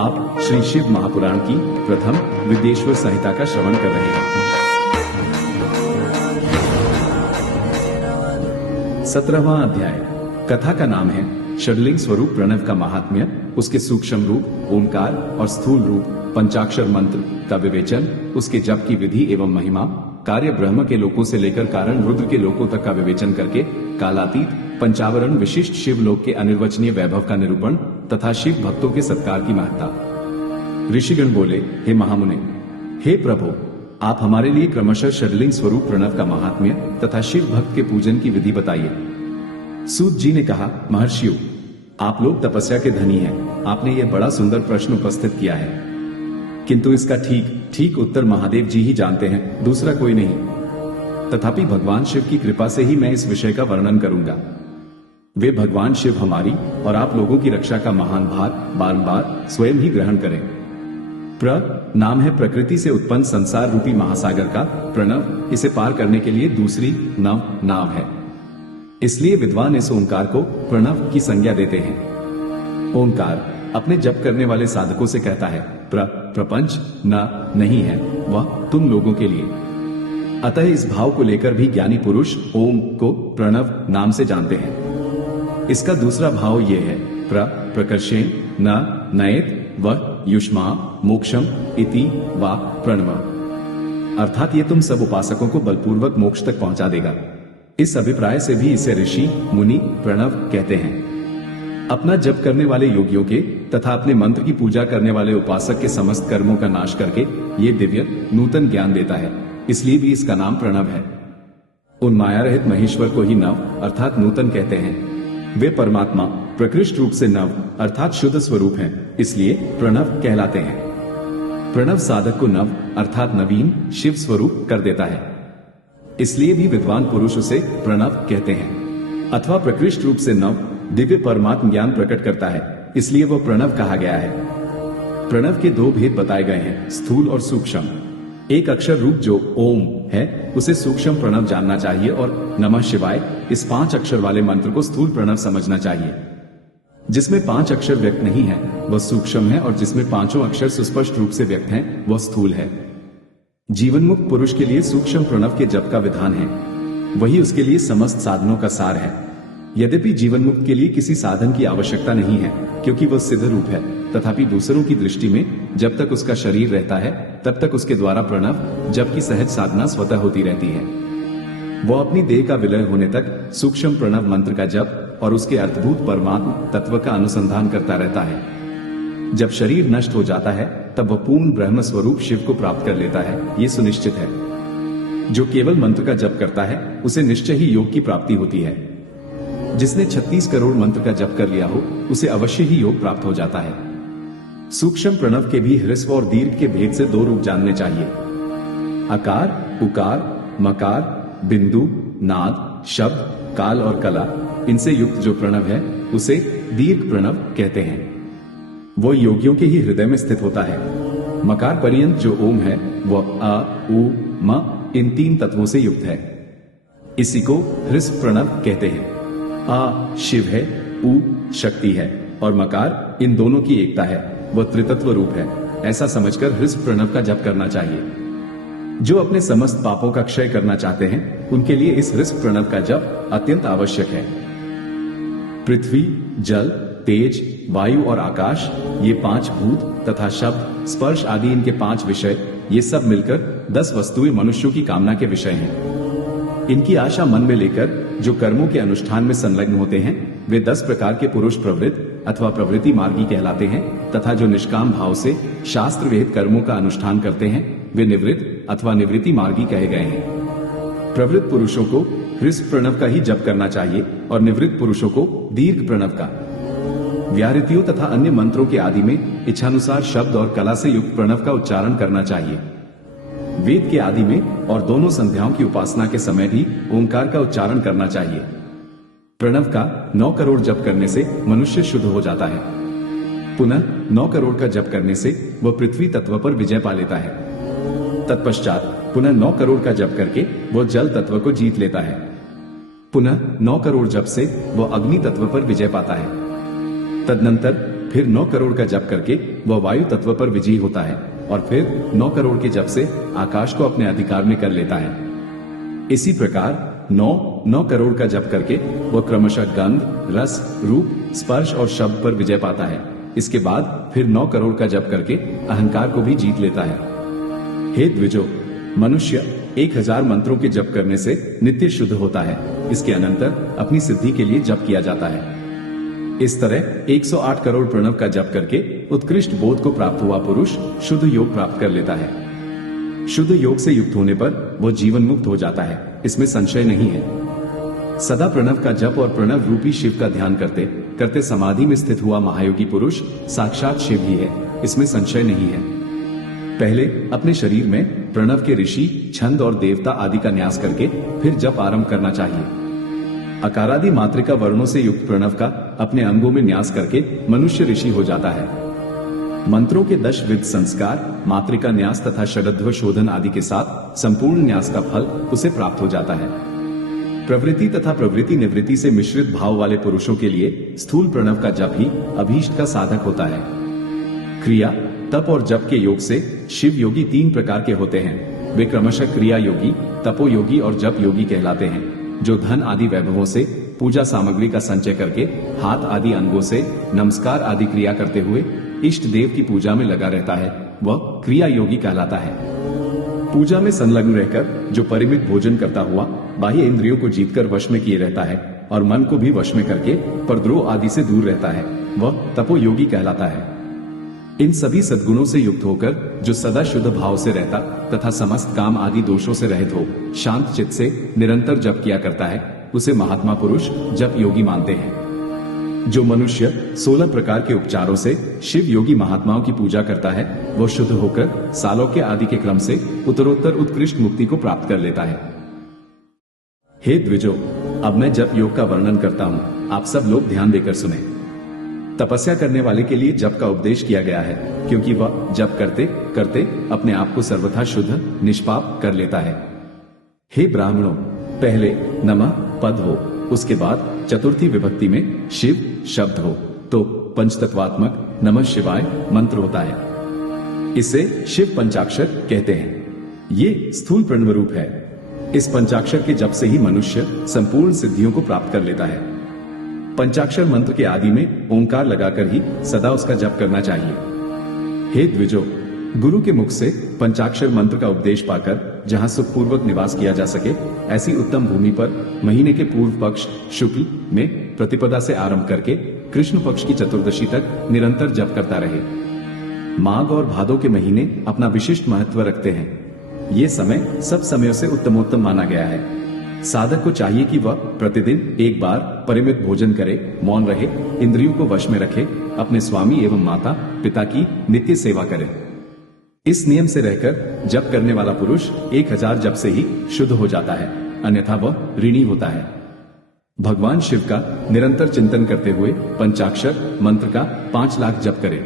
आप श्री शिव महापुराण की प्रथम विद्येश्वर संहिता का श्रवण कर रहे हैं। 17वां अध्याय। कथा का नाम है षडलिंग स्वरूप प्रणव का महात्म्य, उसके सूक्ष्म रूप ओंकार और स्थूल रूप पंचाक्षर मंत्र का विवेचन, उसके जप की विधि एवं महिमा, कार्य ब्रह्म के लोकों से लेकर कारण रुद्र के लोकों तक का विवेचन करके कालातीत पंचावरण विशिष्ट शिव लोक के अनिर्वचनीय वैभव का निरूपण तथा शिव भक्तों के सत्कार की महत्ता। ऋषिगण बोले, हे महामुने, हे प्रभु, आप हमारे लिए क्रमशः षडलिंग स्वरूप प्रणव का महात्म्य तथा शिव भक्त के पूजन की विधि बताइए। सूत जी ने कहा, महर्षियों, आप लोग तपस्या के धनी हैं, आपने यह बड़ा सुंदर प्रश्न उपस्थित किया है, किंतु इसका ठीक उत्तर महादेव जी ही जानते हैं, दूसरा कोई नहीं। तथापि भगवान शिव की कृपा से ही मैं इस विषय का वर्णन करूंगा। वे भगवान शिव हमारी और आप लोगों की रक्षा का महान भार बारंबार स्वयं ही ग्रहण करें। प्र नाम है प्रकृति से उत्पन्न संसार रूपी महासागर का, प्रणव इसे पार करने के लिए दूसरी नाव है। इसलिए विद्वान इस ओंकार को प्रणव की संज्ञा देते हैं। ओंकार अपने जप करने वाले साधकों से कहता है, प्रपंच नहीं है, वह तुम लोगों के लिए। अतः इस भाव को लेकर भी ज्ञानी पुरुष ओम को प्रणव नाम से जानते हैं। इसका दूसरा भाव यह है, प्रकर्षेण नयेत वह युष्मा मोक्षम इति वा प्रणव, अर्थात ये तुम सब उपासकों को बलपूर्वक मोक्ष तक पहुंचा देगा। इस अभिप्राय से भी इसे ऋषि मुनि प्रणव कहते हैं। अपना जप करने वाले योगियों के तथा अपने मंत्र की पूजा करने वाले उपासक के समस्त कर्मों का नाश करके ये दिव्य नूतन ज्ञान देता है, इसलिए भी इसका नाम प्रणव है। उन माया रहित महेश्वर को ही नव अर्थात नूतन कहते हैं। वे परमात्मा प्रकृष्ट रूप से नव अर्थात शुद्ध स्वरूप हैं, इसलिए प्रणव कहलाते हैं। प्रणव साधक को नव अर्थात नवीन शिव स्वरूप कर देता है, इसलिए भी विद्वान पुरुष उसे प्रणव कहते हैं। अथवा प्रकृष्ट रूप से नव दिव्य परमात्म ज्ञान प्रकट करता है, इसलिए वह प्रणव कहा गया है। प्रणव के दो भेद बताए गए हैं, स्थूल और सूक्ष्म। एक अक्षर रूप जो ओम है उसे सूक्ष्म प्रणव जानना चाहिए और नमः शिवाय इस 5 अक्षर वाले मंत्र को स्थूल प्रणव समझना चाहिए। जिसमें 5 अक्षर व्यक्त नहीं है वह सूक्ष्म है और जिसमें 5 अक्षर सुस्पष्ट रूप से व्यक्त हैं वह स्थूल है। जीवन मुक्त पुरुष के लिए सूक्ष्म प्रणव के जप का विधान है, वही उसके लिए समस्त साधनों का सार है। यद्यपि जीवन मुक्त के लिए किसी साधन की आवश्यकता नहीं है क्योंकि वह सिद्ध रूप है, तथापि दूसरों की दृष्टि में जब तक उसका शरीर रहता है तब तक उसके द्वारा प्रणव जप की सहज साधना स्वतः होती रहती है। वह अपनी देह का विलय होने तक सूक्ष्म प्रणव मंत्र का जप और उसके अर्थभूत परमात्म तत्व का अनुसंधान करता रहता है। जब शरीर नष्ट हो जाता है तब वह पूर्ण ब्रह्म स्वरूप शिव को प्राप्त कर लेता है, ये सुनिश्चित है। जो केवल मंत्र का जप करता है उसे निश्चय ही योग की प्राप्ति होती है। जिसने 36 करोड़ मंत्र का जप कर लिया हो उसे अवश्य ही योग प्राप्त हो जाता है। सूक्ष्म प्रणव के भी ह्रस्व और दीर्घ के भेद से 2 रूप जानने चाहिए। आकार, उकार, मकार, बिंदु, नाद, शब्द, काल और कला, इनसे युक्त जो प्रणव है उसे दीर्घ प्रणव कहते हैं। वो योगियों के ही हृदय में स्थित होता है। मकार पर्यंत जो ओम है वह अ, उ, म इन 3 तत्वों से युक्त है। इसी को ह्रस्व प्रणव कहते हैं। आ शिव है, उ शक्ति है और मकार इन दोनों की एकता है, वह त्रितत्व रूप है। ऐसा समझकर ह्रस्व प्रणव का जप करना चाहिए। जो अपने समस्त पापों का क्षय करना चाहते हैं उनके लिए इस ह्रस्व प्रणव का जप अत्यंत आवश्यक है। पृथ्वी, जल, तेज, वायु और आकाश, ये 5 भूत तथा शब्द, स्पर्श आदि इनके 5 विषय, ये सब मिलकर 10 वस्तुएं मनुष्यों की कामना के विषय हैं। इनकी आशा मन में लेकर जो कर्मों के अनुष्ठान में संलग्न होते हैं वे 10 प्रकार के पुरुष प्रवृत्त अथवा प्रवृत्ति मार्गी कहलाते हैं, तथा जो निष्काम भाव से शास्त्र विहित कर्मों का अनुष्ठान करते हैं वे निवृत्त अथवा निवृत्ति मार्गी कहे गए हैं। प्रवृत्त पुरुषों को ह्रस्व प्रणव का ही जप करना चाहिए और निवृत्त पुरुषों को दीर्घ प्रणव का। व्याहृतियों तथा अन्य मंत्रों के आदि में इच्छानुसार शब्द और कला से युक्त प्रणव का उच्चारण करना चाहिए। वेद के आदि में और दोनों संध्याओं की उपासना के समय भी ओंकार का उच्चारण करना चाहिए। प्रणव का 9 करोड़ जप करने से मनुष्य शुद्ध हो जाता है। पुनः 9 करोड़ का जप करने से वह पृथ्वी तत्व पर विजय पा लेता है। तत्पश्चात पुनः 9 करोड़ का जप करके वह जल तत्व को जीत लेता है। पुनः 9 करोड़ जप से वह अग्नि तत्व पर विजय पाता है। तदनंतर फिर 9 करोड़ का जप करके वह वायु तत्व पर विजयी होता है और फिर 9 करोड़ के जप से आकाश को अपने अधिकार में कर लेता है। इसी प्रकार 9 करोड़ का जप करके वह क्रमशः गंध, रस, रूप, स्पर्श और शब्द पर विजय पाता है। इसके बाद फिर 9 करोड़ का जप करके अहंकार को भी जीत लेता है। हे द्विजो, मनुष्य 1000 मंत्रों के जप करने से नित्य शुद्ध होता है। इसके अनंतर अपनी सिद्धि के लिए जप किया जाता है। इस तरह 108 करोड़ प्रणव का जप करके उत्कृष्ट बोध को प्राप्त हुआ पुरुष शुद्ध योग प्राप्त कर लेता है। शुद्ध योग से युक्त होने पर वह जीवन मुक्त हो जाता है, इसमें संशय नहीं है। सदा प्रणव का जप और प्रणव रूपी शिव का ध्यान करते करते समाधि में स्थित हुआ महायोगी पुरुष साक्षात शिव ही है, इसमें संशय नहीं है। पहले अपने शरीर में प्रणव के ऋषि, छंद और देवता आदि का न्यास करके फिर जप आरंभ करना चाहिए। अकारादि मात्रिका वर्णों से युक्त प्रणव का अपने अंगों में न्यास करके मनुष्य ऋषि हो जाता है। मंत्रों के 10 विध संस्कार, मात्रिका न्यास तथा षडध्व शोधन आदि के साथ संपूर्ण न्यास का फल उसे प्राप्त हो जाता है। प्रवृत्ति तथा प्रवृत्ति निवृत्ति से मिश्रित भाव वाले पुरुषों के लिए स्थूल प्रणव का जप ही अभीष्ट का साधक होता है। क्रिया, तप और जप के योग से शिव योगी 3 प्रकार के होते हैं। वे क्रमशः क्रिया योगी, तपो योगी और जप योगी कहलाते हैं। जो धन आदि वैभवों से पूजा सामग्री का संचय करके हाथ आदि अंगों से नमस्कार आदि क्रिया करते हुए इष्ट देव की पूजा में लगा रहता है, वह क्रिया योगी कहलाता है। पूजा में संलग्न रहकर जो परिमित भोजन करता हुआ बाह्य इंद्रियों को जीतकर वश में किए रहता है और मन को भी वश में करके परद्रोह आदि से दूर रहता है, वह तपो योगी कहलाता है। इन सभी सद्गुणों से युक्त होकर जो सदा शुद्ध भाव से रहता तथा समस्त काम आदि दोषों से रहित हो शांत चित्त से निरंतर जप किया करता है, उसे महात्मा पुरुष जप योगी मानते हैं। जो मनुष्य 16 प्रकार के उपचारों से शिव योगी महात्माओं की पूजा करता है, वह शुद्ध होकर सालोक्य आदि के क्रम से उत्तरोत्तर उत्कृष्ट मुक्ति को प्राप्त कर लेता है। हे द्विजो, अब मैं जप योग का वर्णन करता हूँ, आप सब लोग ध्यान देकर सुने। तपस्या करने वाले के लिए जप का उपदेश किया गया है, क्योंकि वह जप करते करते अपने आप को सर्वथा शुद्ध निष्पाप कर लेता है। हे ब्राह्मणों, पहले नमः पद हो, उसके बाद चतुर्थी विभक्ति में शिव शब्द हो तो पंचतत्वात्मक नमः शिवाय मंत्र होता है। इसे शिव पंचाक्षर कहते हैं। ये स्थूल प्रणव रूप है। इस पंचाक्षर के जप से ही मनुष्य संपूर्ण सिद्धियों को प्राप्त कर लेता है। पंचाक्षर मंत्र के आदि में ओंकार लगाकर ही सदा उसका जप करना चाहिए। हे द्विजो, गुरु के मुख से पंचाक्षर मंत्र का उपदेश पाकर जहां सुखपूर्वक निवास किया जा सके, ऐसी उत्तम भूमि पर महीने के पूर्व पक्ष शुक्ल में प्रतिपदा से आरंभ करके कृष्ण पक्ष की चतुर्दशी तक निरंतर जप करता रहे। माघ और भादो के महीने अपना विशिष्ट महत्व रखते हैं। ये समय सब समयों से उत्तमोत्तम माना गया है। साधक को चाहिए कि वह प्रतिदिन एक बार परिमित भोजन करे, मौन रहे, इंद्रियों को वश में रखे, अपने स्वामी एवं माता पिता की नित्य सेवा करे। इस नियम से रहकर जप करने वाला पुरुष 1000 जप से ही शुद्ध हो जाता है, अन्यथा वह ऋणी होता है। भगवान शिव का निरंतर चिंतन करते हुए पंचाक्षर मंत्र का 5 लाख जप करे।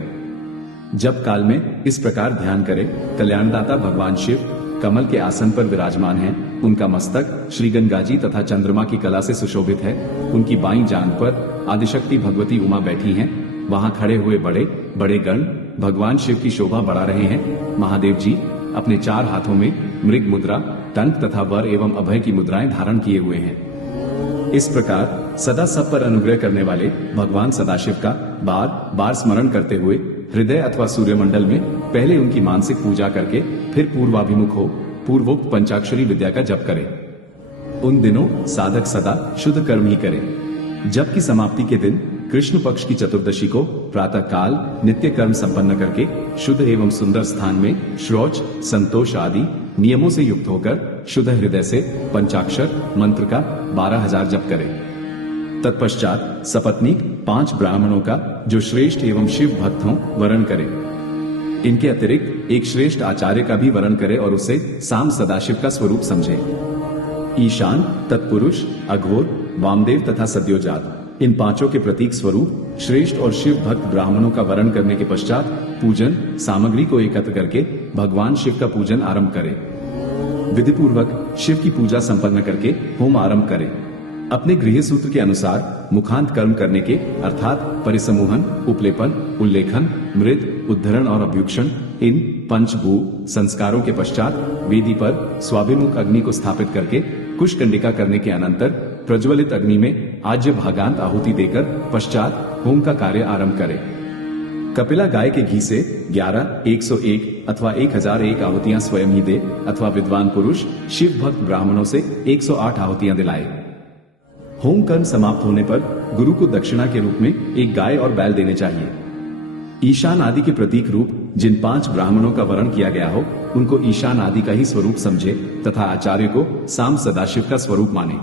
जप काल में इस प्रकार ध्यान करे, कल्याणदाता भगवान शिव कमल के आसन पर विराजमान हैं। उनका मस्तक श्री गंगा जी तथा चंद्रमा की कला से सुशोभित है। उनकी बाईं जांघ पर आदिशक्ति भगवती उमा बैठी हैं। वहां खड़े हुए बड़े बड़े गण भगवान शिव की शोभा बढ़ा रहे हैं। महादेव जी अपने 4 हाथों में मृग मुद्रा, टंक तथा वर एवं अभय की मुद्राएं धारण किए हुए हैं। इस प्रकार सदा सब पर अनुग्रह करने वाले भगवान सदाशिव का बार बार स्मरण करते हुए हृदय अथवा सूर्यमंडल में पहले उनकी मानसिक पूजा करके फिर पूर्वाभिमुख हो पूर्वोक्त पंचाक्षरी विद्या का जप करे। उन दिनों साधक सदा शुद्ध कर्म ही करे। जप की समाप्ति के दिन कृष्ण पक्ष की चतुर्दशी को प्रातः काल नित्य कर्म संपन्न करके शुद्ध एवं सुंदर स्थान में शौच, संतोष आदि नियमों से युक्त होकर शुद्ध हृदय से पंचाक्षर मंत्र का 12,000 जप करे। तत्पश्चात सपत्नीक 5 ब्राह्मणों का जो श्रेष्ठ एवं शिव भक्त हों वरण करे। इनके अतिरिक्त एक श्रेष्ठ आचार्य का भी वरण करे और उसे साम सदाशिव का स्वरूप समझे। ईशान, तत्पुरुष, अघोर, वामदेव तथा सद्योजात इन 5 के प्रतीक स्वरूप श्रेष्ठ और शिव भक्त ब्राह्मणों का वरण करने के पश्चात पूजन सामग्री को एकत्र करके भगवान शिव का पूजन आरंभ करे। विधि पूर्वक शिव की पूजा संपन्न करके होम आरंभ करे। अपने गृह सूत्र के अनुसार मुखांत कर्म करने के अर्थात परिसमूहन, उपलेपन, उल्लेखन, मृद, उद्धरण और अभ्युक्षण इन पंचभू संस्कारों के पश्चात वेदी पर स्वाभिमुख अग्नि को स्थापित करके कुशकंडिका करने के अनंतर प्रज्वलित अग्नि में आज्य भागांत आहुति देकर पश्चात होम का कार्य आरंभ करें। कपिला गाय के घी से 11, 101 अथवा 1001 आहुतियां स्वयं ही दे अथवा विद्वान पुरुष शिव भक्त ब्राह्मणों से 108 आहुतियां दिलाए। होम कर्म समाप्त होने पर गुरु को दक्षिणा के रूप में एक गाय और बैल देने चाहिए। ईशान आदि के प्रतीक रूप जिन 5 ब्राह्मणों का वर्ण किया गया हो उनको ईशान आदि का ही स्वरूप समझे तथा आचार्य को साम सदाशिव का स्वरूप माने।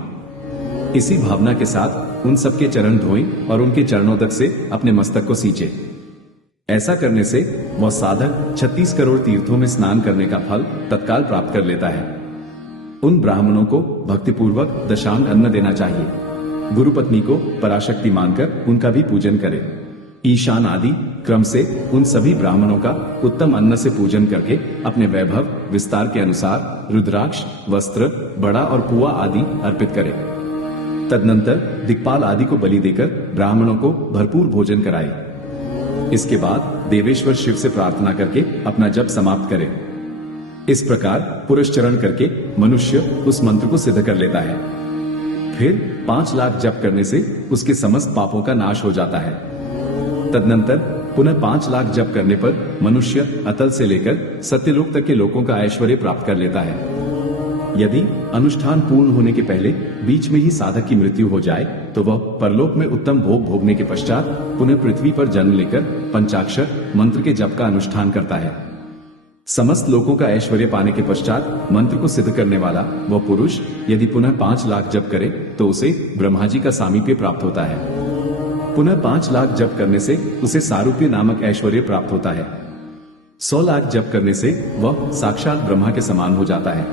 इसी भावना के साथ उन सबके चरण धोएं और उनके चरणों तक से अपने मस्तक को सींचे। ऐसा करने से वह साधक 36 करोड़ तीर्थों में स्नान करने का फल तत्काल प्राप्त कर लेता है। उन ब्राह्मणों को भक्तिपूर्वक दशांग अन्न देना चाहिए। गुरु पत्नी को पराशक्ति मानकर उनका भी पूजन करे। ईशान आदि क्रम से उन सभी ब्राह्मणों का उत्तम अन्न से पूजन करके अपने वैभव विस्तार के अनुसार रुद्राक्ष, वस्त्र, बड़ा और पुआ आदि अर्पित करे। तदनंतर दिक्पाल आदि को बलि देकर ब्राह्मणों को भरपूर भोजन कराए। इसके बाद देवेश्वर शिव से प्रार्थना करके अपना जप समाप्त करे। इस प्रकार पुरस्चरण करके मनुष्य उस मंत्र को सिद्ध कर लेता है। फिर 5 लाख जप करने से उसके समस्त पापों का नाश हो जाता है। तदनंतर पुनः 5 लाख जप करने पर मनुष्य अतल से लेकर सत्यलोक तक के लोकों का ऐश्वर्य प्राप्त कर लेता है। यदि अनुष्ठान पूर्ण होने के पहले बीच में ही साधक की मृत्यु हो जाए तो वह परलोक में उत्तम भोग भोगने के पश्चात पुनः पृथ्वी पर जन्म लेकर पंचाक्षर मंत्र के जप का अनुष्ठान करता है। समस्त लोगों का ऐश्वर्य पाने के पश्चात मंत्र को सिद्ध करने वाला वह पुरुष यदि पुनः 5 लाख जप करे तो उसे ब्रह्मा जी का सामीप्य प्राप्त होता है। पुनः 5 लाख जप करने से उसे सारूप्य नामक ऐश्वर्य प्राप्त होता है। 100 लाख जप करने से वह साक्षात ब्रह्मा के समान हो जाता है।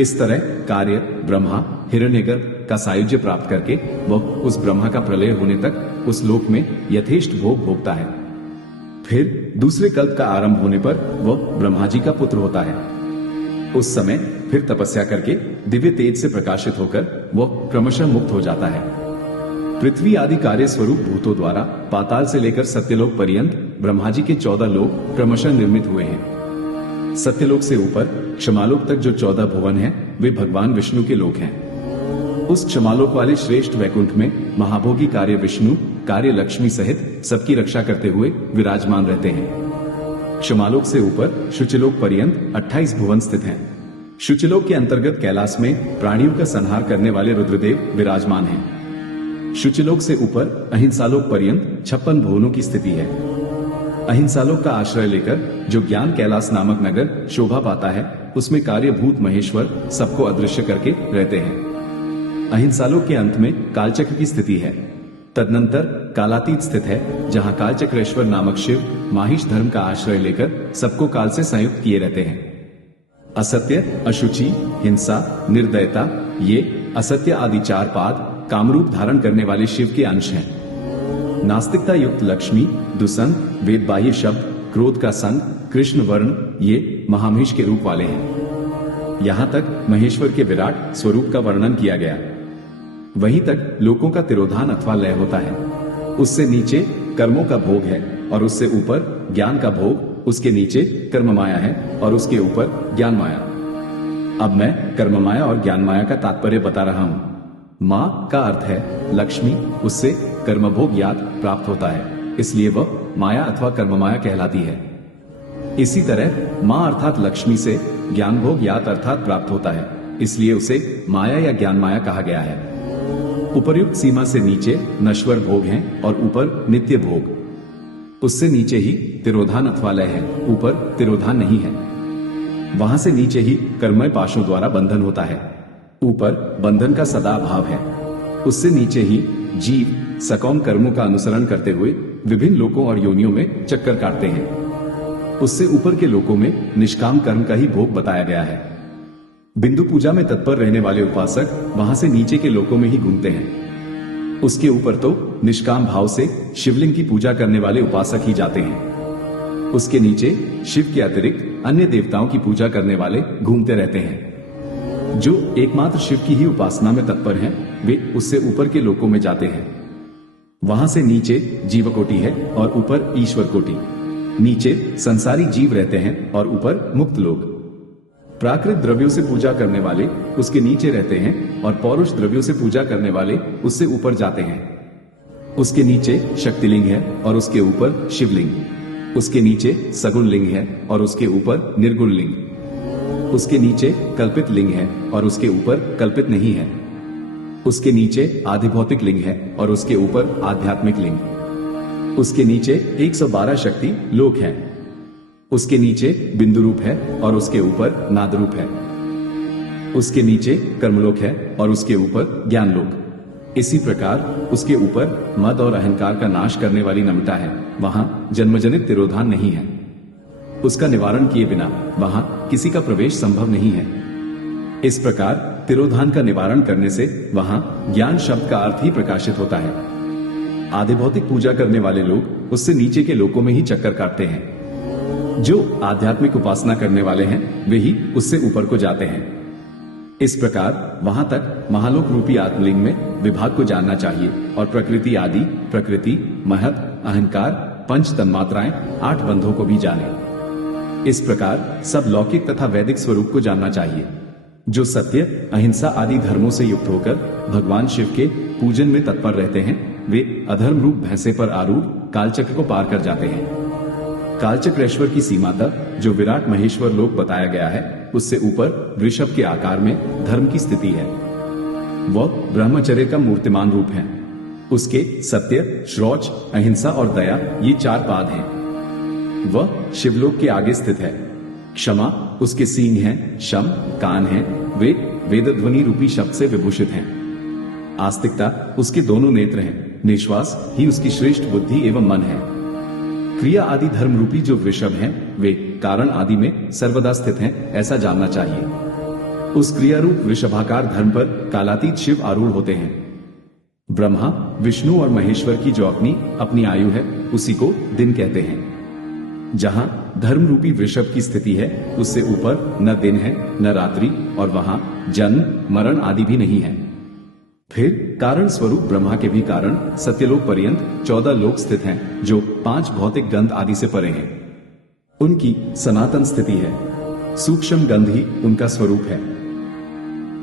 इस तरह कार्य ब्रह्मा हिरण्यगर्भ का सायुज्य प्राप्त करके वह उस ब्रह्मा का प्रलय होने तक उस लोक में यथेष्ट भोग भोगता है। फिर दूसरे कल्प का आरंभ होने पर वह ब्रह्मा जी का पुत्र होता है। उस समय फिर तपस्या करके दिव्य तेज से प्रकाशित होकर वह क्रमशः मुक्त हो जाता है। पृथ्वी आदि कार्य स्वरूप भूतों द्वारा पाताल से लेकर सत्यलोक पर्यंत ब्रह्मा जी के 14 लोक क्रमशः निर्मित हुए हैं। सत्यलोक से ऊपर क्षमालोक तक जो 14 भुवन हैं, वे भगवान विष्णु के लोक हैं। उस क्षमालोक वाले श्रेष्ठ वैकुंठ में महाभोगी कार्य विष्णु कार्य लक्ष्मी सहित सबकी रक्षा करते हुए विराजमान रहते हैं। क्षमालोक से ऊपर शुचिलोक पर्यंत 28 भुवन स्थित हैं। शुचिलोक के अंतर्गत कैलाश में प्राणियों का संहार करने वाले रुद्रदेव विराजमान हैं। शुचिलोक से ऊपर अहिंसालोक पर्यंत 56 भुवनों की स्थिति है। अहिंसालोक का आश्रय लेकर जो ज्ञान कैलाश नामक नगर शोभा पाता है उसमें कार्यभूत महेश्वर सबको अदृश्य करके रहते हैं। अहिंसालोक के अंत में कालचक्र की स्थिति है। तदनंतर कालातीत स्थित है जहां कालचक्रेश्वर नामक शिव माहिष धर्म का आश्रय लेकर सबको काल से संयुक्त किए रहते हैं। असत्य, अशुचि, हिंसा, निर्दयता ये असत्य आदि 4 पाद कामरूप धारण करने वाले शिव के अंश हैं। नास्तिकता युक्त लक्ष्मी, दुसंग, वेद बाह्य शब्द, क्रोध का संग, कृष्ण वर्ण ये महामहिष के रूप वाले हैं। यहां तक महेश्वर के विराट स्वरूप का वर्णन किया गया। वहीं तक लोकों का तिरोधान अथवा लय होता है। उससे नीचे कर्मों का भोग है और उससे ऊपर ज्ञान का भोग, उसके नीचे कर्म माया है और उसके ऊपर ज्ञान माया। अब मैं कर्म माया और ज्ञान माया का तात्पर्य बता रहा हूं। माँ का अर्थ है लक्ष्मी, उससे कर्म भोग याद प्राप्त होता है, इसलिए वह माया अथवा कर्म माया कहलाती है। इसी तरह माँ अर्थात लक्ष्मी से ज्ञान भोग याद अर्थात प्राप्त होता है, इसलिए उसे माया या ज्ञान माया कहा गया है। उपर्युक्त सीमा से नीचे नश्वर भोग हैं और ऊपर नित्य भोग। उससे नीचे ही तिरोधान अथवा लय है, ऊपर तिरोधान नहीं है। वहां से नीचे ही कर्ममय पाशों द्वारा बंधन होता है, ऊपर बंधन का सदा अभाव है। उससे नीचे ही जीव सकौम कर्मों का अनुसरण करते हुए विभिन्न लोकों और योनियों में चक्कर काटते हैं। उससे ऊपर के लोकों में निष्काम कर्म का ही भोग बताया गया है। बिंदु पूजा में तत्पर रहने वाले उपासक वहां से नीचे के लोकों में ही घूमते हैं। उसके ऊपर तो निष्काम भाव से शिवलिंग की पूजा करने वाले उपासक ही जाते हैं। उसके नीचे शिव के अतिरिक्त अन्य देवताओं की पूजा करने वाले घूमते रहते हैं। जो एकमात्र शिव की ही उपासना में तत्पर हैं, वे उससे ऊपर के लोकों में जाते हैं। वहां से नीचे जीवकोटि है और ऊपर ईश्वर कोटि। नीचे संसारी जीव रहते हैं और ऊपर मुक्त लोग। प्राकृत द्रव्यों से पूजा करने वाले उसके नीचे रहते हैं और पौरुष द्रव्यों से पूजा करने वाले उससे ऊपर जाते हैं। उसके नीचे शक्तिलिंग है और उसके ऊपर शिवलिंग। उसके नीचे सगुण लिंग है और उसके ऊपर निर्गुण लिंग। उसके नीचे कल्पित लिंग है और उसके ऊपर कल्पित नहीं है। उसके नीचे आधिभौतिक लिंग है और उसके ऊपर आध्यात्मिक लिंग। उसके नीचे 112 शक्ति लोक हैं। उसके नीचे बिंदु रूप है और उसके ऊपर नाद रूप है। उसके नीचे कर्मलोक है और उसके ऊपर ज्ञान लोक। इसी प्रकार उसके ऊपर मद और अहंकार का नाश करने वाली नमता है। वहां जन्मजनित तिरोधान नहीं है। उसका निवारण किए बिना वहां किसी का प्रवेश संभव नहीं है। इस प्रकार तिरोधान का निवारण करने से वहां ज्ञान शब्द का अर्थ ही प्रकाशित होता है। आधिभौतिक पूजा करने वाले लोग उससे नीचे के लोकों में ही चक्कर काटते हैं। जो आध्यात्मिक उपासना करने वाले हैं वे ही उससे ऊपर को जाते हैं। इस प्रकार वहां तक महालोक रूपी आत्मलिंग में विभाग को जानना चाहिए और प्रकृति आदि, प्रकृति, महत, अहंकार, पंच तन्मात्राएं, 8 बंधों को भी जाने। इस प्रकार सब लौकिक तथा वैदिक स्वरूप को जानना चाहिए। जो सत्य, अहिंसा आदि धर्मों से युक्त होकर भगवान शिव के पूजन में तत्पर रहते हैं वे अधर्म रूप भैंसे पर आरूढ़ कालचक्र को पार कर जाते हैं। कालचक्रेश्वर की सीमा तक जो विराट महेश्वर लोक बताया गया है उससे ऊपर वृषभ के आकार में धर्म की स्थिति है। वह ब्रह्मचर्य का मूर्तिमान रूप है। उसके सत्य, शौच, अहिंसा और दया ये 4 पाद हैं। वह शिवलोक के आगे स्थित है। क्षमा उसके सींग हैं, शम कान हैं, वे वेदध्वनि रूपी शब्द से विभूषित हैं। आस्तिकता उसके दोनों नेत्र हैं। निश्वास ही उसकी श्रेष्ठ बुद्धि एवं मन है। क्रिया आदि धर्म रूपी जो वृषभ हैं वे कारण आदि में सर्वदा स्थित हैं ऐसा जानना चाहिए। उस क्रिया रूप वृषभाकार धर्म पर कालातीत शिव आरूढ़ होते हैं। ब्रह्मा, विष्णु और महेश्वर की जो अपनी आयु है उसी को दिन कहते हैं। जहां धर्म रूपी वृषभ की स्थिति है उससे ऊपर न दिन है न रात्रि और वहां जन्म मरण आदि भी नहीं है। फिर कारण स्वरूप ब्रह्मा के भी कारण सत्यलोक पर्यंत 14 लोक स्थित हैं जो 5 भौतिक गंध आदि से परे हैं। उनकी सनातन स्थिति है। सूक्ष्म गंध ही उनका स्वरूप है।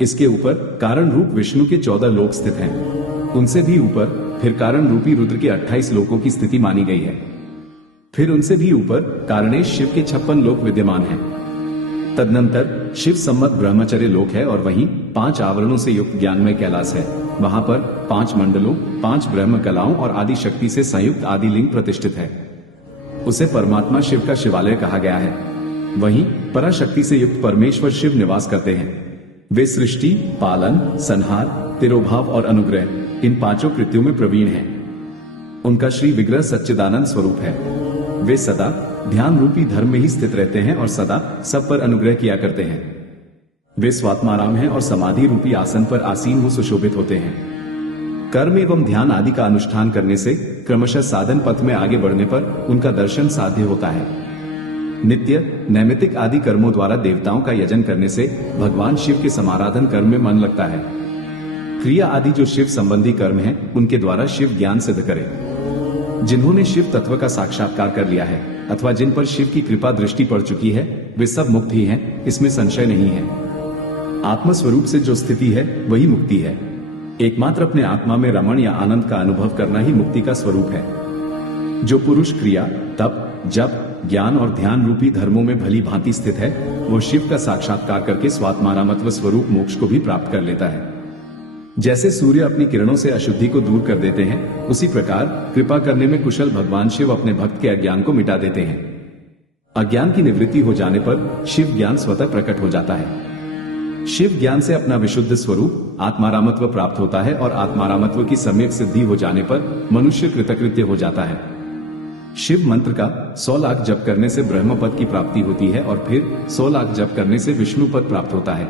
इसके ऊपर कारण रूप विष्णु के 14 लोक स्थित हैं। उनसे भी ऊपर फिर कारण रूपी रुद्र के 28 लोकों की स्थिति मानी गई है। फिर उनसे भी ऊपर कारणेश शिव के 56 लोक विद्यमान हैं। तदनंतर शिव सम्मत ब्रह्मचर्य लोक है और वहीं 5 आवरणों से युक्त ज्ञानमय कैलाश है। वहां पर 5 मंडलों, 5 ब्रह्म कलाओं और आदि शक्ति से संयुक्त आदि लिंग प्रतिष्ठित है। उसे परमात्मा शिव का शिवालय कहा गया है। वहीं पराशक्ति से युक्त परमेश्वर शिव निवास करते हैं। वे सृष्टि, पालन, संहार, तिरोभाव और अनुग्रह इन 5 कृत्यों में प्रवीण हैं। उनका श्री विग्रह सच्चिदानंद स्वरूप है। वे सदा ध्यान रूपी धर्म में ही स्थित रहते हैं और सदा सब पर अनुग्रह किया करते हैं। वे स्वात्माराम हैं और समाधि रूपी आसन पर आसीन हो सुशोभित होते हैं। कर्म एवं ध्यान आदि का अनुष्ठान करने से क्रमशः साधन पथ में आगे बढ़ने पर उनका दर्शन साध्य होता है। नित्य नैमित्तिक आदि कर्मों द्वारा देवताओं का यजन करने से भगवान शिव के समाराधन कर्म में मन लगता है। क्रिया आदि जो शिव संबंधी कर्म हैं उनके द्वारा शिव ज्ञान सिद्ध करे। जिन्होंने शिव तत्व का साक्षात्कार कर लिया है अथवा जिन पर शिव की कृपा दृष्टि पड़ चुकी है वे सब मुक्त ही हैं, इसमें संशय नहीं है। आत्म स्वरूप से जो स्थिति है वही मुक्ति है। एकमात्र अपने आत्मा में रमण या आनंद का अनुभव करना ही मुक्ति का स्वरूप है। जो पुरुष क्रिया, तप, जप, ज्ञान और ध्यान रूपी धर्मों में भली भांति स्थित है वो शिव का साक्षात्कार करके स्वात्मारामत्व स्वरूप मोक्ष को भी प्राप्त कर लेता है। जैसे सूर्य अपनी किरणों से अशुद्धि को दूर कर देते हैं उसी प्रकार कृपा करने में कुशल भगवान शिव अपने भक्त के अज्ञान को मिटा देते हैं। अज्ञान की निवृत्ति हो जाने पर शिव ज्ञान स्वतः प्रकट हो जाता है। शिव ज्ञान से अपना विशुद्ध स्वरूप आत्मारामत्व प्राप्त होता है और आत्मारामत्व की सम्यक सिद्धि हो जाने पर मनुष्य कृतकृत्य हो जाता है। शिव मंत्र का 100 लाख जप करने से ब्रह्म पद की प्राप्ति होती है और फिर 100 लाख जप करने से विष्णु पद प्राप्त होता है।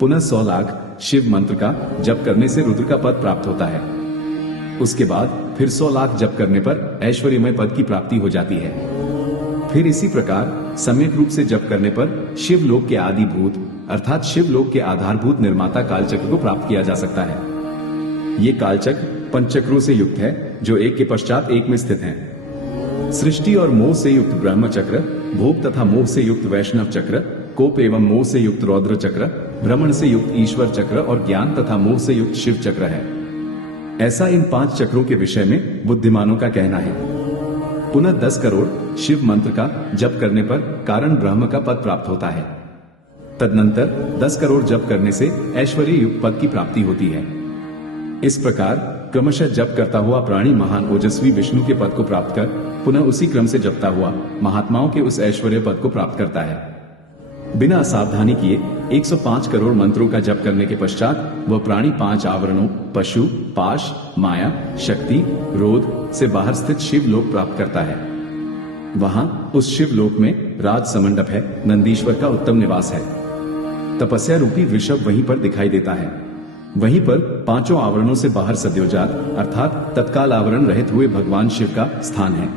पुनः 100 लाख शिव मंत्र का जप करने से रुद्र का पद प्राप्त होता है। उसके बाद फिर 100 लाख जप करने पर ऐश्वर्यमय पद की प्राप्ति हो जाती है। फिर इसी प्रकार सम्यक रूप से जप करने पर शिव लोक के आदिभूत अर्थात शिव लोक के आधारभूत निर्माता कालचक्र को प्राप्त किया जा सकता है। ये कालचक्र पंचचक्रों से युक्त है जो एक के पश्चात एक में स्थित हैं। सृष्टि और मोह से युक्त ब्रह्म चक्र, भोग तथा मोह से युक्त वैष्णव चक्र, कोप एवं मोह से युक्त रौद्र चक्र, भ्रमण से युक्त ईश्वर चक्र और ज्ञान तथा मोह से युक्त शिव चक्र है। ऐसा इन 5 चक्रों के विषय में बुद्धिमानों का कहना है। पुनः 10 करोड़ शिव मंत्र का जप करने पर कारण ब्रह्म का पद प्राप्त होता है। तदनंतर 10 करोड़ जप करने से ऐश्वर्य युक्त पद की प्राप्ति होती है। इस प्रकार क्रमशः जप करता हुआ प्राणी महान ओजस्वी विष्णु के पद को प्राप्त कर पुनः उसी क्रम से जपता हुआ महात्माओं के उस ऐश्वर्य पद को प्राप्त करता है। बिना असावधानी किए 105 करोड़ मंत्रों का जप करने के पश्चात वह प्राणी 5 आवरणों पशु, पाश, माया, शक्ति, रोध से बाहर स्थित शिव लोक प्राप्त करता है। वहां उस शिव लोक में राज समंडप है, नंदीश्वर का उत्तम निवास है। तपस्या रूपी वृषभ वहीं पर दिखाई देता है। वहीं पर 5 आवरणों से बाहर सद्योजात अर्थात तत्काल आवरण रहित हुए भगवान शिव का स्थान है।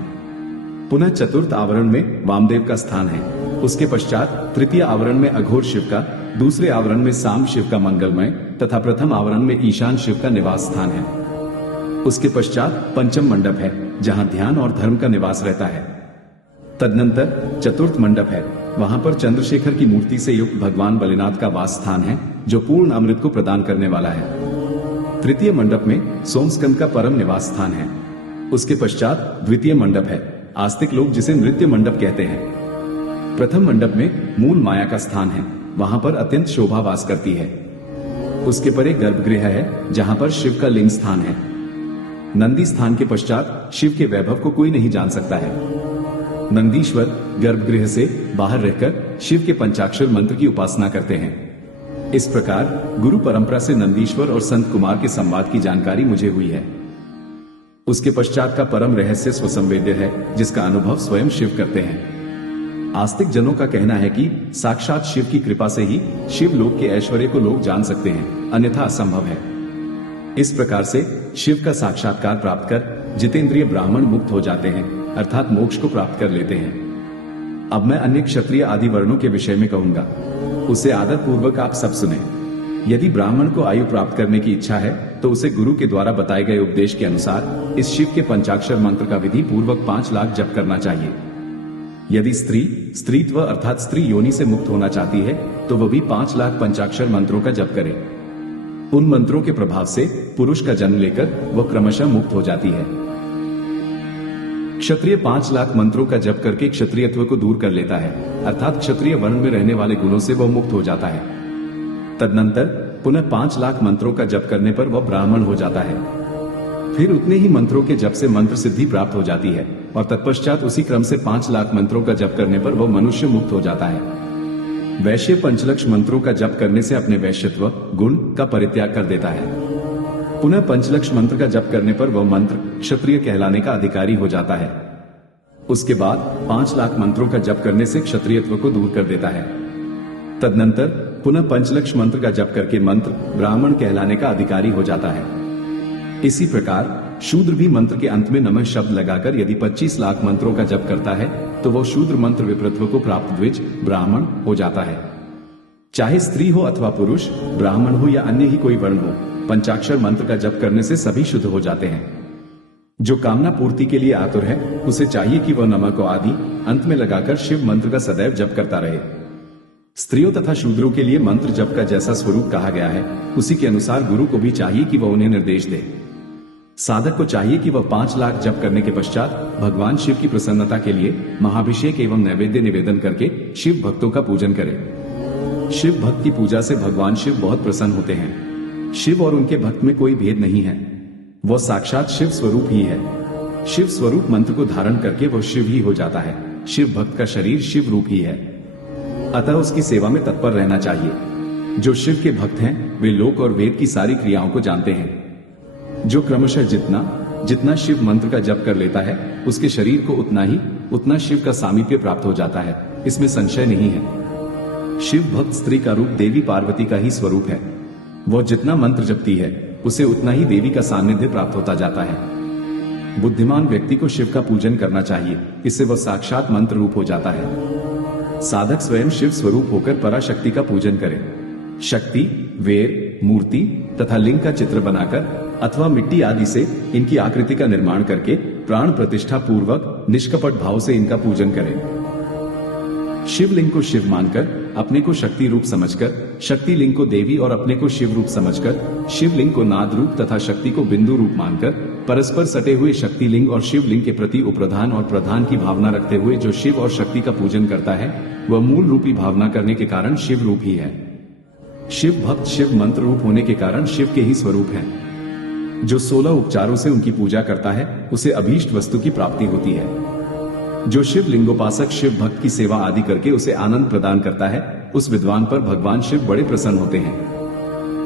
पुनः चतुर्थ आवरण में वामदेव का स्थान है। उसके पश्चात तृतीय आवरण में अघोर शिव का, दूसरे आवरण में साम शिव का मंगलमय तथा प्रथम आवरण में ईशान शिव का निवास स्थान है। उसके पश्चात पंचम मंडप है जहां ध्यान और धर्म का निवास रहता है। तदनंतर चतुर्थ मंडप है, वहां पर चंद्रशेखर की मूर्ति से युक्त भगवान बलिनाथ का वास स्थान है जो पूर्ण अमृत को प्रदान करने वाला है। तृतीय मंडप में सोमस्कंद का परम निवास स्थान है। उसके पश्चात द्वितीय मंडप है, आस्तिक लोग जिसे नृत्य मंडप कहते हैं। प्रथम मंडप में मूल माया का स्थान है, वहां पर अत्यंत शोभा वास करती है। उसके पर एक गर्भगृह है जहां पर शिव का लिंग स्थान है। नंदी स्थान के पश्चात शिव के वैभव को कोई नहीं जान सकता है। नंदीश्वर गर्भगृह से बाहर रहकर शिव के पंचाक्षर मंत्र की उपासना करते हैं। इस प्रकार गुरु परंपरा से नंदीश्वर और संत कुमार के संवाद की जानकारी मुझे हुई है। उसके पश्चात का परम रहस्य स्वसंवेद्य है जिसका अनुभव स्वयं शिव करते हैं। आस्तिक जनों का कहना है कि साक्षात शिव की कृपा से ही शिव लोक के ऐश्वर्य को लोग जान सकते हैं, अन्यथा असंभव है। इस प्रकार से शिव का साक्षात्कार प्राप्त कर जितेंद्रिय ब्राह्मण मुक्त हो जाते हैं, अर्थात मोक्ष को प्राप्त कर लेते हैं। अब मैं अन्य क्षत्रिय आदि वर्णों के विषय में कहूंगा, उसे आदर पूर्वक आप सब सुने। यदि ब्राह्मण को आयु प्राप्त करने की इच्छा है तो उसे गुरु के द्वारा बताए गए उपदेश के अनुसार इस शिव के पंचाक्षर मंत्र का विधि पूर्वक 5 लाख जप करना चाहिए। यदि स्त्री स्त्रीत्व अर्थात स्त्री योनि से मुक्त होना चाहती है तो वह भी 5 लाख पंचाक्षर मंत्रों का जप करे। उन मंत्रों के प्रभाव से पुरुष का जन्म लेकर वह क्रमशः मुक्त हो जाती है। क्षत्रिय 5 लाख मंत्रों का जप करके क्षत्रियत्व को दूर कर लेता है, अर्थात क्षत्रिय वर्ण में रहने वाले गुणों से वह मुक्त हो जाता है। तदनंतर पुनः 5 लाख मंत्रों का जप करने पर वह ब्राह्मण हो जाता है। फिर उतने ही मंत्रों के जप से मंत्र सिद्धि प्राप्त हो जाती है और तत्पश्चात उसी क्रम से 5 लाख मंत्रों का जप करने पर वह मनुष्य मुक्त हो जाता है। वैश्य 5 लाख मंत्रों का जप करने से अपने वैश्यत्व गुण का परित्याग कर देता है। पुनः 5 लाख मंत्र का जप करने पर वह मंत्र क्षत्रिय कहलाने का अधिकारी हो जाता है। उसके बाद 5 लाख मंत्रों का जप करने से क्षत्रियत्व को दूर कर देता है। तदनंतर पुनः 5 लाख मंत्र का जप करके मंत्र ब्राह्मण कहलाने का अधिकारी हो जाता है। इसी प्रकार शूद्र भी मंत्र के अंत में नमः शब्द लगाकर यदि 25 लाख मंत्रों का जप करता है तो वह शूद्र मंत्र विप्रत्व को प्राप्त द्विज ब्राह्मण हो जाता है। चाहे स्त्री हो अथवा पुरुष, ब्राह्मण हो या अन्य ही कोई वर्ण हो, पंचाक्षर मंत्र का जप करने से सभी शुद्ध हो जाते हैं। जो कामना पूर्ति के लिए आतुर है उसे चाहिए कि वह नमः को आदि अंत में लगाकर शिव मंत्र का सदैव जप करता रहे। स्त्रियों तथा शूद्रों के लिए मंत्र जप का जैसा स्वरूप कहा गया है उसी के अनुसार गुरु को भी चाहिए कि वह उन्हें निर्देश दे। साधक को चाहिए कि वह 5 लाख जप करने के पश्चात भगवान शिव की प्रसन्नता के लिए महाभिषेक एवं नैवेद्य निवेदन करके शिव भक्तों का पूजन करे। शिव भक्त की पूजा से भगवान शिव बहुत प्रसन्न होते हैं। शिव और उनके भक्त में कोई भेद नहीं है, वह साक्षात शिव स्वरूप ही है। शिव स्वरूप मंत्र को धारण करके वह शिव ही हो जाता है। शिव भक्त का शरीर शिव रूप ही है, अतः उसकी सेवा में तत्पर रहना चाहिए। जो शिव के भक्त हैं वे लोक और वेद की सारी क्रियाओं को जानते हैं। जो क्रमशः जितना शिव मंत्र का जप कर लेता है उसके शरीर को उतना शिव का सामीप्य प्राप्त हो जाता है, इसमें संशय नहीं है। शिव भक्त स्त्री का रूप देवी पार्वती का ही स्वरूप है। वह जितना मंत्र जपती है उसे उतना ही देवी का सानिध्य प्राप्त होता जाता है। बुद्धिमान व्यक्ति को शिव का पूजन करना चाहिए, इससे वह साक्षात मंत्र रूप हो जाता है। साधक स्वयं शिव स्वरूप होकर पराशक्ति का पूजन करे। शक्ति, वेर, मूर्ति तथा लिंग का चित्र बनाकर अथवा मिट्टी आदि से इनकी आकृति का निर्माण करके प्राण प्रतिष्ठा पूर्वक निष्कपट भाव से इनका पूजन करें। शिवलिंग को शिव मानकर अपने को शक्ति रूप समझकर, शक्ति लिंग को देवी और अपने को शिव रूप समझकर, शिवलिंग को नाद रूप तथा शक्ति को बिंदु रूप मानकर, परस्पर सटे हुए शक्ति लिंग और शिवलिंग के प्रति उप्रधान और प्रधान की भावना रखते हुए जो शिव और शक्ति का पूजन करता है वह मूल रूपी भावना करने के कारण शिव रूप ही है। शिव भक्त शिव मंत्र रूप होने के कारण शिव के ही स्वरूप हैं। जो 16 उपचारों से उनकी पूजा करता है उसे अभीष्ट वस्तु की प्राप्ति होती है। जो शिव लिंगोपासक शिव भक्त की सेवा आदि करके उसे आनंद प्रदान करता है उस विद्वान पर भगवान शिव बड़े प्रसन्न होते हैं।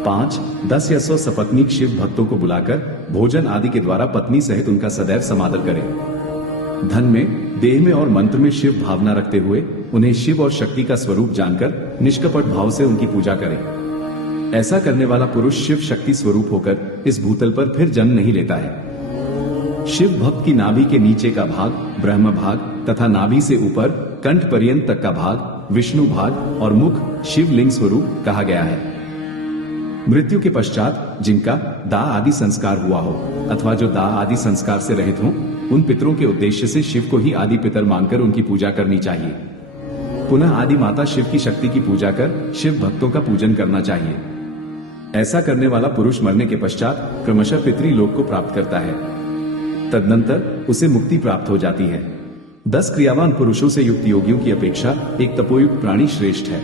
5, 10 या 100 सपत्नीक शिव भक्तों को बुलाकर भोजन आदि के द्वारा पत्नी सहित उनका सदैव समादर करें। धन में, देह में और मंत्र में शिव भावना रखते हुए उन्हें शिव और शक्ति का स्वरूप जानकर निष्कपट भाव से उनकी पूजा करें। ऐसा करने वाला पुरुष शिव शक्ति स्वरूप होकर इस भूतल पर फिर जन्म नहीं लेता है। शिव भक्त की नाभि के नीचे का भाग ब्रह्म भाग तथा नाभि से ऊपर कंठ पर्यंत तक का भाग विष्णु भाग और मुख शिवलिंग स्वरूप कहा गया है। मृत्यु के पश्चात जिनका दाह आदि संस्कार हुआ हो अथवा जो दाह आदि संस्कार से रहित हों, उन पितरों के उद्देश्य से शिव को ही आदि पितर मानकर उनकी पूजा करनी चाहिए। पुनः आदि माता शिव की शक्ति की पूजा कर शिव भक्तों का पूजन करना चाहिए। ऐसा करने वाला पुरुष मरने के पश्चात क्रमशः पितृलोक को प्राप्त करता है। तदनंतर उसे मुक्ति प्राप्त हो जाती है। 10 क्रियावान पुरुषों से युक्त योगियों की अपेक्षा एक तपोयुक्त प्राणी श्रेष्ठ है।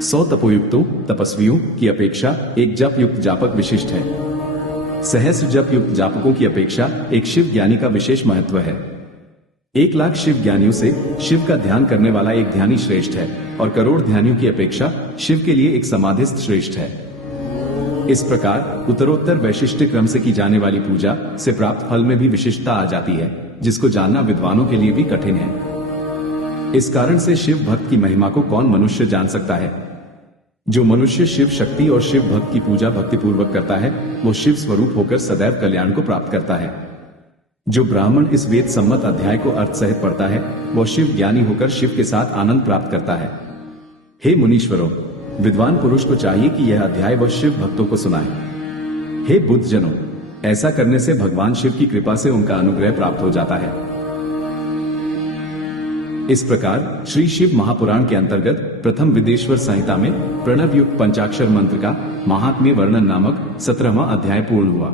100 तपोयुक्तों तपस्वियों की अपेक्षा एक जप युक्त जापक विशिष्ट है। सहस्र जप युक्त जापकों की अपेक्षा एक शिव ज्ञानी का विशेष महत्व है। 1 लाख शिव ज्ञानियों से शिव का ध्यान करने वाला एक ध्यानी श्रेष्ठ है और करोड़ ध्यानियों की अपेक्षा शिव के लिए एक समाधिस्थ श्रेष्ठ है। इस प्रकार उत्तरोत्तर वैशिष्ट्य क्रम से की जाने वाली पूजा से प्राप्त फल में भी विशिष्टता आ जाती है, जिसको जानना विद्वानों के लिए भी कठिन है। इस कारण से शिव भक्त की महिमा को कौन मनुष्य जान सकता है? जो मनुष्य शिव शक्ति और शिव भक्त की पूजा भक्तिपूर्वक करता है वो शिव स्वरूप होकर सदैव कल्याण को प्राप्त करता है। जो ब्राह्मण इस वेद सम्मत अध्याय को अर्थ सहित पढ़ता है वो शिव ज्ञानी होकर शिव के साथ आनंद प्राप्त करता है। हे मुनीश्वरों, विद्वान पुरुष को चाहिए कि यह अध्याय वह शिव भक्तों को सुनाए। हे बुद्ध जनों, ऐसा करने से भगवान शिव की कृपा से उनका अनुग्रह प्राप्त हो जाता है। इस प्रकार श्री शिव महापुराण के अंतर्गत प्रथम विदेश्वर संहिता में प्रणव युक्त पंचाक्षर मंत्र का महात्म्य वर्णन नामक 17वां अध्याय पूर्ण हुआ।